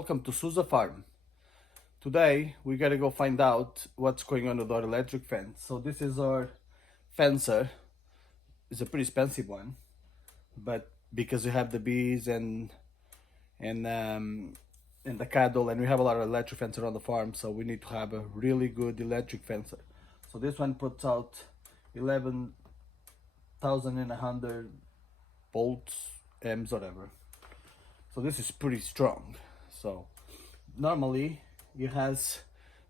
welcome to Sousa Farm. Today we gotta go find out what's going on with our electric fence. So this is our fencer. It's a pretty expensive one, but because we have the bees and um, and the cattle, and we have a lot of electric fence around the farm, so we need to have a really good electric fencer. So this one puts out 11,100 volts, amps, whatever. So this is pretty strong. So normally it has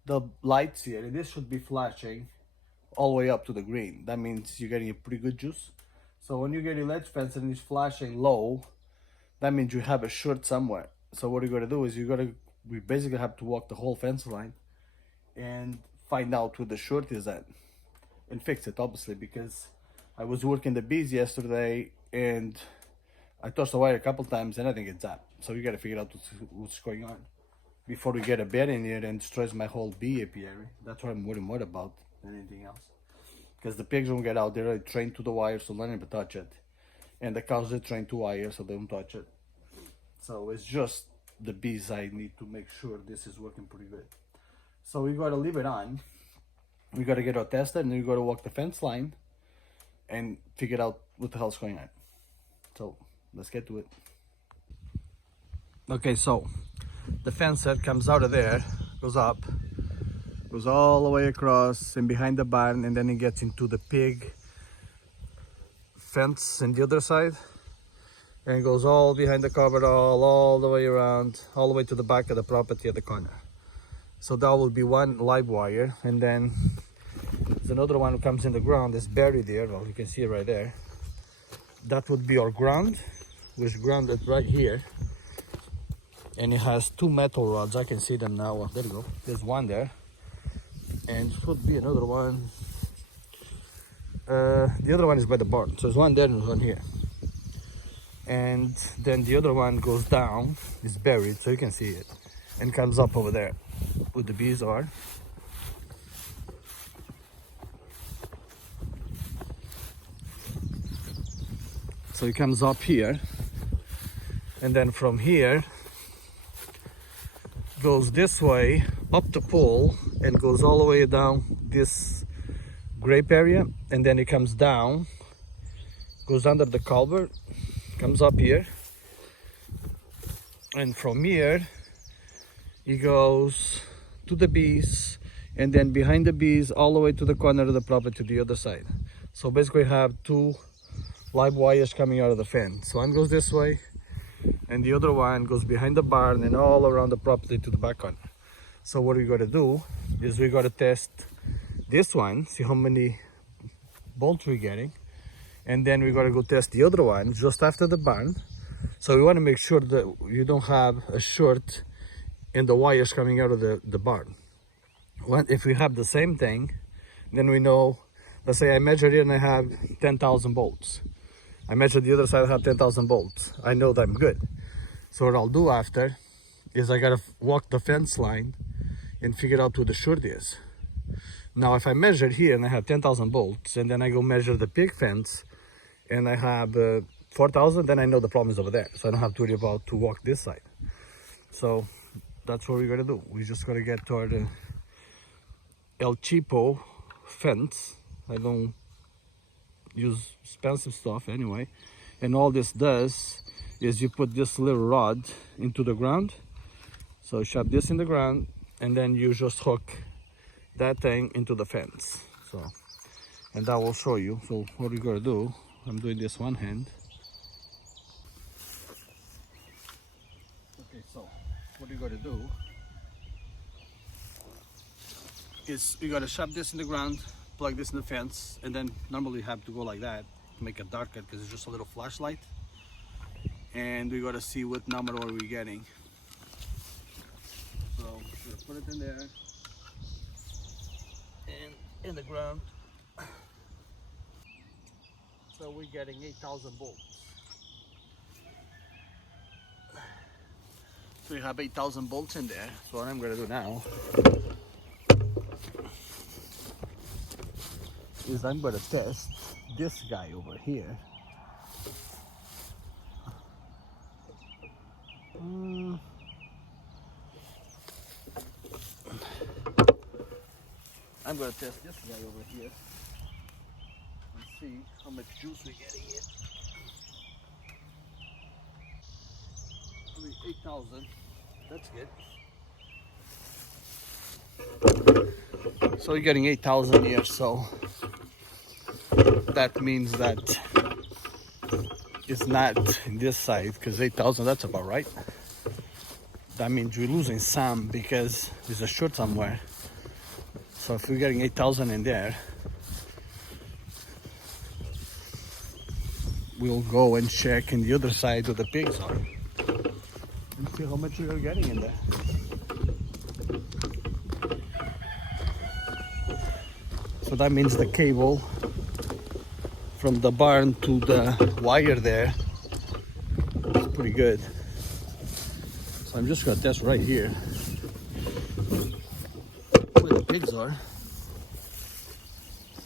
the lights here, and this should be flashing all the way up to the green. That means you're getting a pretty good juice. So when you get electric fence and it's flashing low, that means you have a short somewhere. So what you gotta do is we basically have to walk the whole fence line and find out where the short is at and fix it, obviously, because I was working the bees yesterday and I touched the wire a couple times and I think it's up. So we gotta figure out what's going on before we get a bed in here and destroys my whole bee apiary. That's what I'm worried more about than anything else. Because the pigs won't get out, they're already trained to the wire, so they never touch it. And the cows are trained to wire, so they don't touch it. So it's just the bees. I need to make sure this is working pretty good. So we gotta leave it on. We gotta get it tested, and then we gotta walk the fence line and figure out what the hell's going on. So let's get to it. Okay, so the fence set comes out of there, goes up, goes all the way across and behind the barn, and then it gets into the pig fence on the other side, and goes all behind the cover, all the way around, all the way to the back of the property at the corner. So that will be one live wire, and then there's another one who comes in the ground, is buried there. Well, you can see it right there. That would be our ground, which is grounded right here, and it has two metal rods. I can see them now. Well, there you go. There's one there, and should be another one. The other one is by the barn, so there's one there and one here. And then the other one goes down, is buried, so you can see it, and comes up over there where the bees are. So it comes up here, and then from here goes this way up the pole and goes all the way down this grape area, and then it comes down, goes under the culvert, comes up here, and from here it goes to the bees, and then behind the bees all the way to the corner of the property to the other side. So basically have two live wires coming out of the fence. So one goes this way and the other one goes behind the barn and all around the property to the back corner. So what we got to do is we got to test this one, see how many bolts we're getting, and then we got to go test the other one just after the barn. So we want to make sure that you don't have a short in the wires coming out of the barn. If we have the same thing, then we know, let's say I measure here and I have 10,000 bolts. I measure the other side, I have 10,000 bolts. I know that I'm good. So what I'll do after is I gotta walk the fence line and figure out who the short is. Now if I measure here and I have 10,000 bolts, and then I go measure the pig fence and I have 4,000, then I know the problem is over there. So I don't have to worry about to walk this side. So that's what we're gonna do. We just gotta get toward El Cheapo fence. I don't use expensive stuff anyway, and all this does is you put this little rod into the ground. So shove this in the ground, and then you just hook that thing into the fence. So, and that will show you. So what we gotta do, I'm doing this one hand. Okay, so what you gotta do is you gotta shove this in the ground, plug this in the fence, and then normally you have to go like that to make it darker because it's just a little flashlight. And we gotta see what number are we getting. So we're gonna put it in there and in the ground. So we're getting 8,000 volts. So we have 8,000 volts in there. So what I'm gonna do now is I'm going to test this guy over here. I'm gonna test this guy over here and see how much juice we're getting in. Only 8,000. That's good. So you're getting 8,000 here, so that means that it's not in this side, because 8,000, that's about right. That means we're losing some because there's a short somewhere. So if we're getting 8,000 in there, we'll go and check in the other side where the pigs are and see how much we are getting in there. So that means the cable from the barn to the wire there is pretty good. So I'm just gonna test right here where the pigs are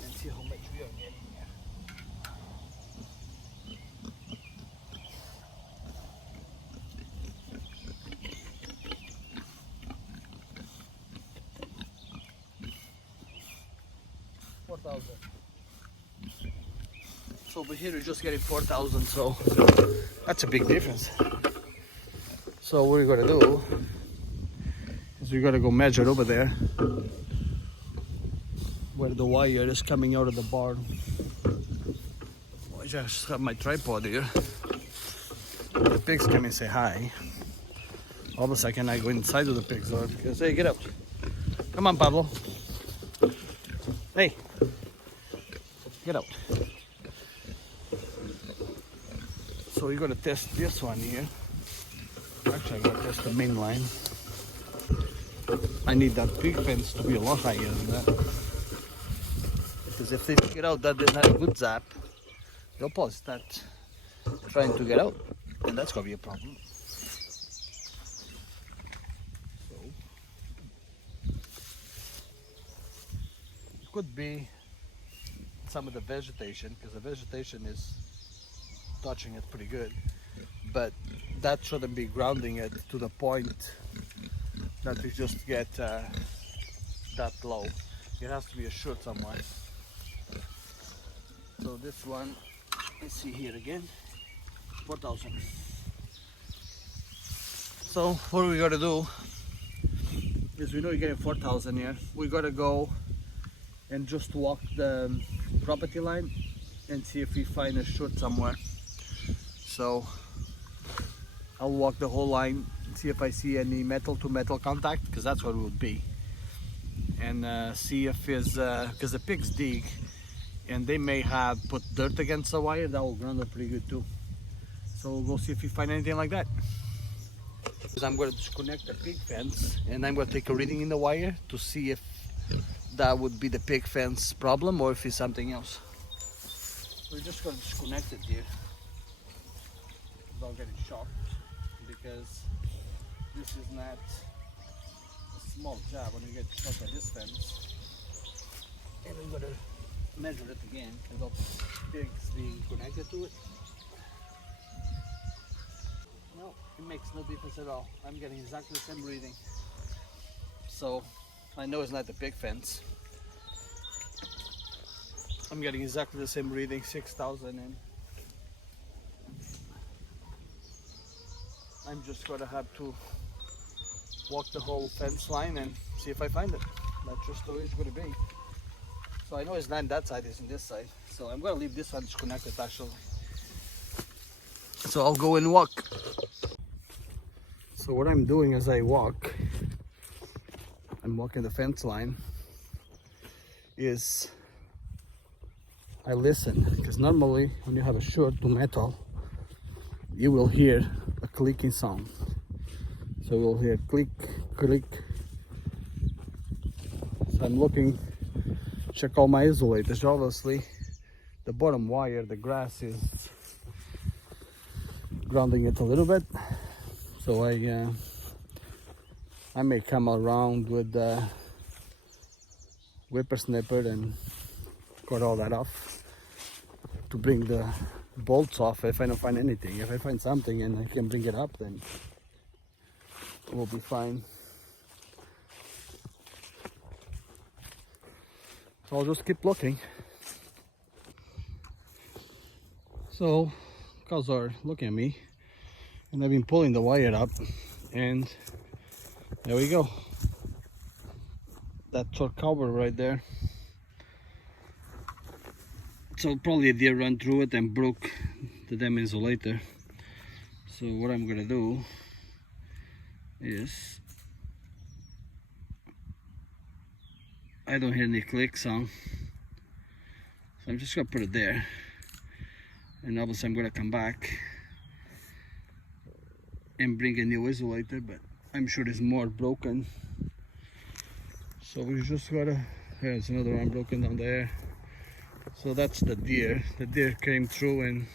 and see how much we are getting here. So over here we're just getting 4,000, so that's a big difference. So what we're gonna do is we're gonna go measure over there where the wire is coming out of the barn. I just have my tripod here. The pigs come and say hi. All of a second I go inside of the pigs door because, hey, get out. Come on, Pablo. Hey, get out. So we're gonna test this one here. Actually, I'm gonna test the main line. I need that pig fence to be a lot higher than that. Because if they figure out that there's not a good zap, they'll probably start trying to get out. And that's gonna be a problem. So, it could be some of the vegetation, because the vegetation is touching it pretty good. But that shouldn't be grounding it to the point that we just get that low. It has to be a short somewhere. So this one, let's see here again, 4,000. So what we gotta do is, we know you're getting 4,000 here. We gotta go and just walk the property line and see if we find a short somewhere. So I'll walk the whole line, see if I see any metal to metal contact, because that's what it would be. And see if it's, because the pigs dig and they may have put dirt against the wire, that will ground it pretty good too. So we'll go see if we find anything like that. Because I'm going to disconnect the pig fence and I'm going to take a reading in the wire to see if that would be the pig fence problem or if it's something else. We're just going to disconnect it here without getting shocked, because this is not a small job when you get shocked by this fence. And we're going to measure it again without pigs being connected to it. No, it makes no difference at all. I'm getting exactly the same reading. So I know it's not the pig fence. I'm getting exactly the same reading, 6,000, and I'm just gonna have to walk the whole fence line and see if I find it. That's just the way it's gonna be. So I know it's not on that side, it's on this side. So I'm gonna leave this one disconnected actually. So I'll go and walk. So what I'm doing as I walk, I'm walking the fence line, is I listen, because normally when you have a short to metal, you will hear a clicking sound. So you'll hear click, click. So I'm looking, check all my isolators. Obviously, the bottom wire, the grass is grounding it a little bit. So I may come around with the whippersnapper and cut all that off to bring the bolts off if I don't find anything. If I find something and I can bring it up, then we'll be fine. So I'll just keep looking. So cows are looking at me, and I've been pulling the wire up, and there we go. That torque cover right there. So probably a deer ran through it and broke the damn insulator. So what I'm gonna do is, I don't hear any click sound, so I'm just gonna put it there, and obviously I'm gonna come back and bring a new insulator, but I'm sure there's more broken. So we just gotta, there's another one broken down there. So that's the deer. The deer came through and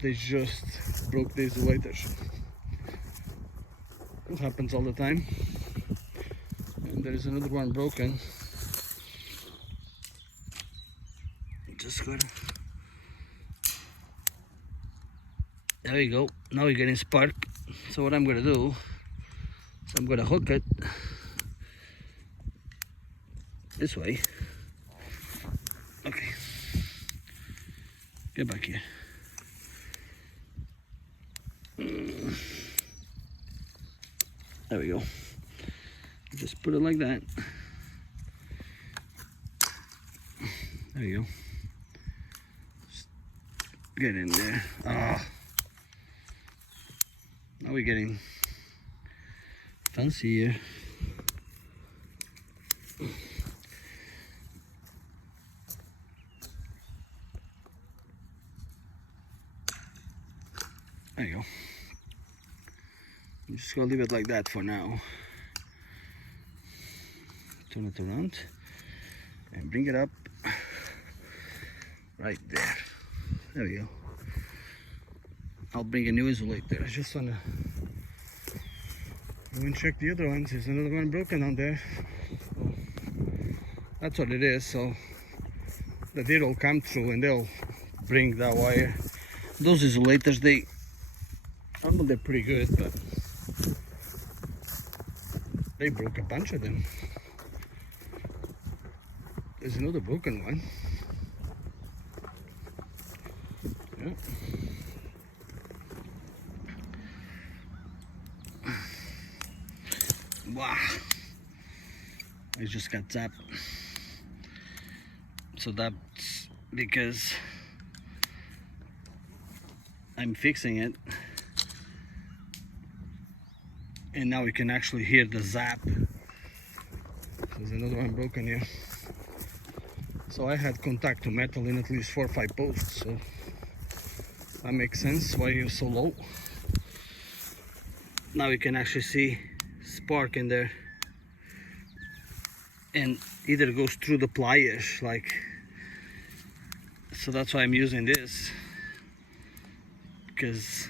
they just broke the isolators. It happens all the time. And there is another one broken. Just gotta, there we go. Now we're getting spark. So what I'm gonna do is I'm gonna hook it this way. Okay, get back here. There we go. Just put it like that. There you go. Just get in there. Ah, now we're getting fancy here. There you go. I'm just gonna leave it like that for now. Turn it around and bring it up right there. There we go. I'll bring a new insulator. I just wanna go and check the other ones. There's another one broken on there. So that's what it is. So the deer will come through and they'll bring that wire. Those isolators, they're pretty good, but they broke a bunch of them. There's another broken one. Yeah. Wow. I just got zapped. So that's because I'm fixing it. And now we can actually hear the zap. There's another one broken here. So I had contact to metal in at least 4 or 5 posts, so that makes sense why it was so low. Now we can actually see spark in there, and either goes through the pliers, like, so that's why I'm using this, because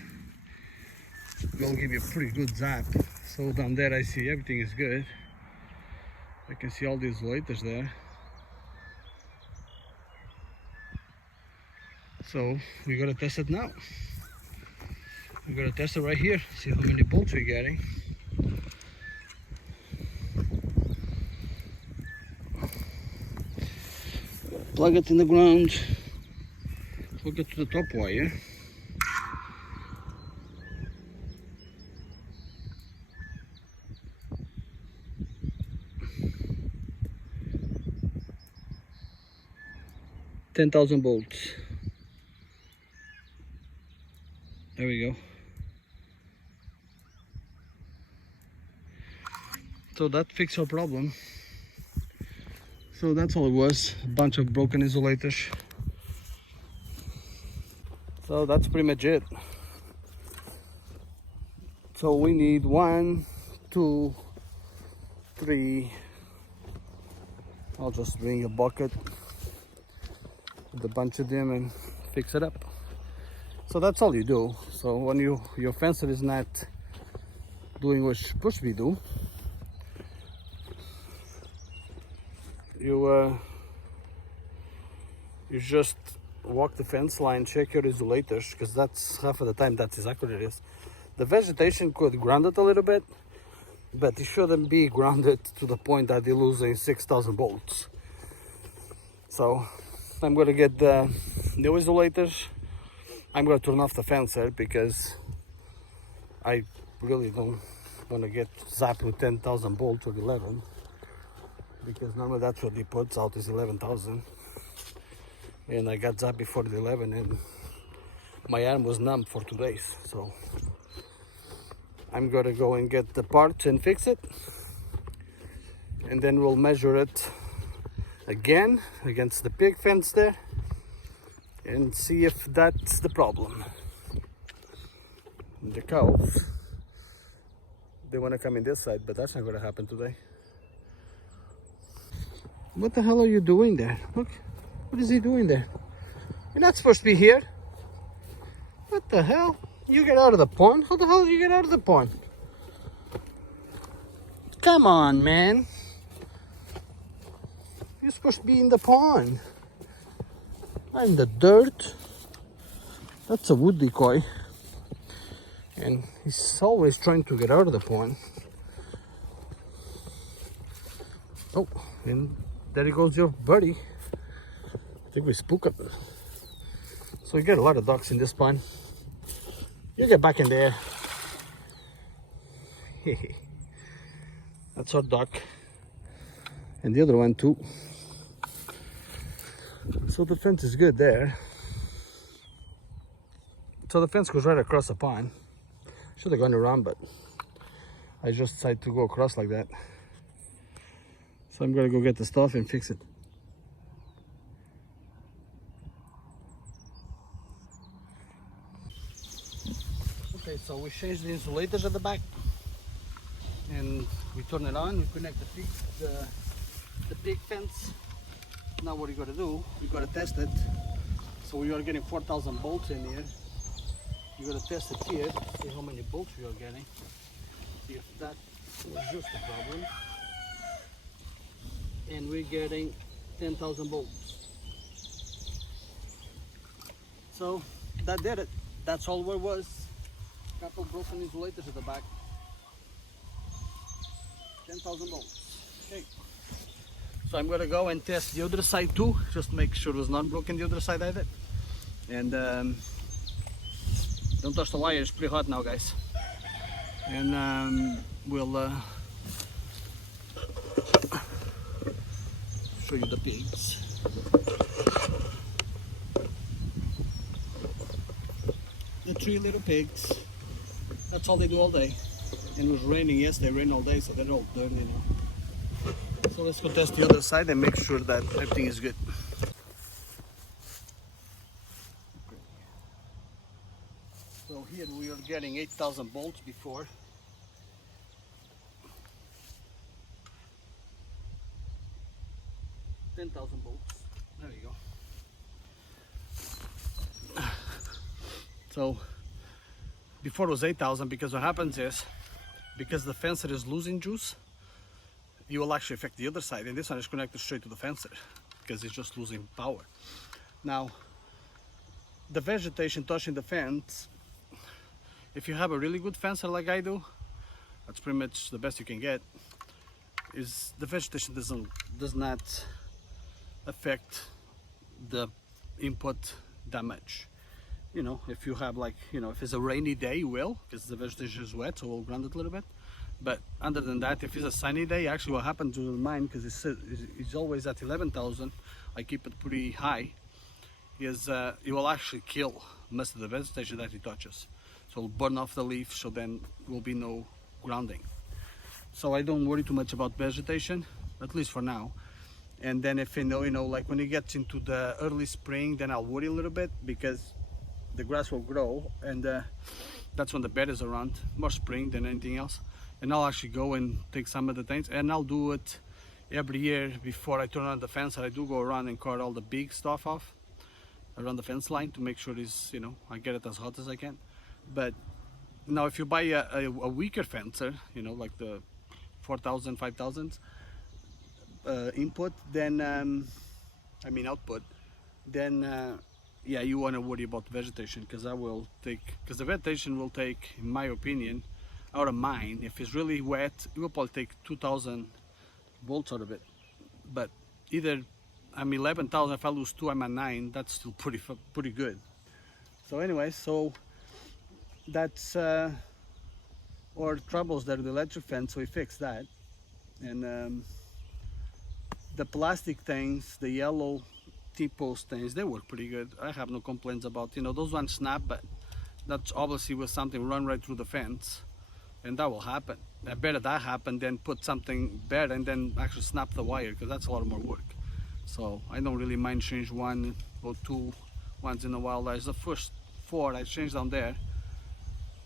it will give you a pretty good zap. So down there I see everything is good. I can see all these isolators there. So we gotta test it now. We gotta test it right here, see how many bolts we're getting. Plug it in the ground, hook it to the top wire. $10,000 volts. There we go. So that fixed our problem. So that's all it was, a bunch of broken isolators. So that's pretty much it. So we need 1, 2, 3. I'll just bring a bucket with a bunch of them and fix it up. So that's all you do. So when your fencer is not doing what it's supposed to be do, you just walk the fence line, check your isolators, because that's half of the time that's exactly what it is. The vegetation could ground it a little bit, but it shouldn't be grounded to the point that they're losing 6,000 volts. So I'm gonna get the new isolators. I'm gonna turn off the fencer because I really don't want to get zapped with 10,000 volts or 11, because normally that's what he puts out is 11,000, and I got zapped before the 11 and my arm was numb for 2 days. So I'm gonna go and get the parts and fix it, and then we'll measure it again against the pig fence there and see if that's the problem. The cows, they want to come in this side, but that's not going to happen today. What the hell are you doing there? Look, what is he doing there? You're not supposed to be here. What the hell? You get out of the pond? How the hell did you get out of the pond? Come on, man. You're supposed to be in the pond. Not in the dirt. That's a wood decoy. And he's always trying to get out of the pond. Oh, and there goes your buddy. I think we spooked up. So we get a lot of ducks in this pond. You get back in there. That's our duck. And the other one too. So the fence is good there. So the fence goes right across the pond. Should have gone around, but I just decided to go across like that. So I'm gonna go get the stuff and fix it. Okay, so we changed the insulators at the back, and we turn it on. We connect the pig fence. Now what you gotta do? You gotta test it. So we are getting 4,000 volts in here. You gotta test it here. See how many volts we are getting. See if that was just a problem. And we're getting 10,000 volts. So that did it. That's all there was. Couple broken insulators at the back. 10,000 volts. Okay. So I'm gonna go and test the other side too, just make sure it was not broken the other side either. And don't touch the wire, it's pretty hot now, guys. And we'll show you the pigs. The 3 little pigs. That's all they do all day. And it was raining yesterday, rained all day, so they're all dirty now. So let's go test the other side and make sure that everything is good. So here we are getting 8,000 volts before. $10,000 volts. There you go. So before it was 8,000, because what happens is, because the fencer is losing juice, you will actually affect the other side, and this one is connected straight to the fencer because it's just losing power. Now, the vegetation touching the fence, if you have a really good fencer like I do, that's pretty much the best you can get, is the vegetation does not affect the input that much. You know, if you have like, you know, if it's a rainy day, you will, because the vegetation is wet, so we'll ground it a little bit. But other than that, if it's a sunny day, actually what happens with mine, because it's always at 11,000, I keep it pretty high, is it will actually kill most of the vegetation that it touches. So it'll burn off the leaf, so then will be no grounding. So I don't worry too much about vegetation, at least for now. And then if you know, like when it gets into the early spring, then I'll worry a little bit, because the grass will grow, and that's when the bed is around, more spring than anything else. And I'll actually go and take some of the things, and I'll do it every year before I turn on the fence. I do go around and cut all the big stuff off around the fence line to make sure it's, you know, I get it as hot as I can. But now if you buy a weaker fencer, you know, like the 4,000, 5,000 input, then I mean output, then yeah, you want to worry about vegetation, because the vegetation will take, in my opinion, out of mine. If it's really wet, it will probably take 2,000 volts out of it. But either I'm 11,000, if I lose 2, I'm at 9. That's still pretty good. So anyway, so that's our troubles there with the electric fence, so we fixed that. And the plastic things, the yellow T-post things, they work pretty good. I have no complaints about, those ones snap, but that's obviously was something run right through the fence, and that will happen. I better that happen than put something better and then actually snap the wire, because that's a lot more work. So I don't really mind change 1 or 2 once in a while. There's the first 4 I changed down there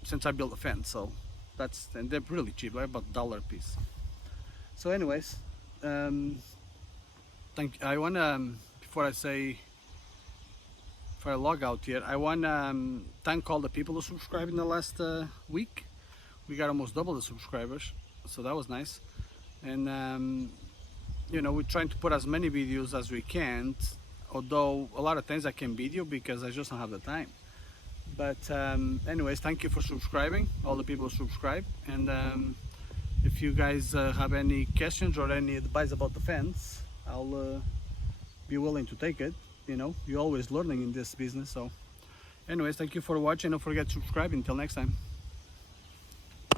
since I built the fence, so and they're really cheap, right? About $1 a piece. So anyways, I want to, before I log out here, I want to thank all the people who subscribed in the last week. We got almost double the subscribers, so that was nice. And we're trying to put as many videos as we can, although a lot of times I can't video because I just don't have the time. But anyways, thank you for subscribing, all the people who subscribe. And if you guys have any questions or any advice about the fence, I'll be willing to take it. You're always learning in this business. So anyways, thank you for watching. Don't forget to subscribe. Until next time.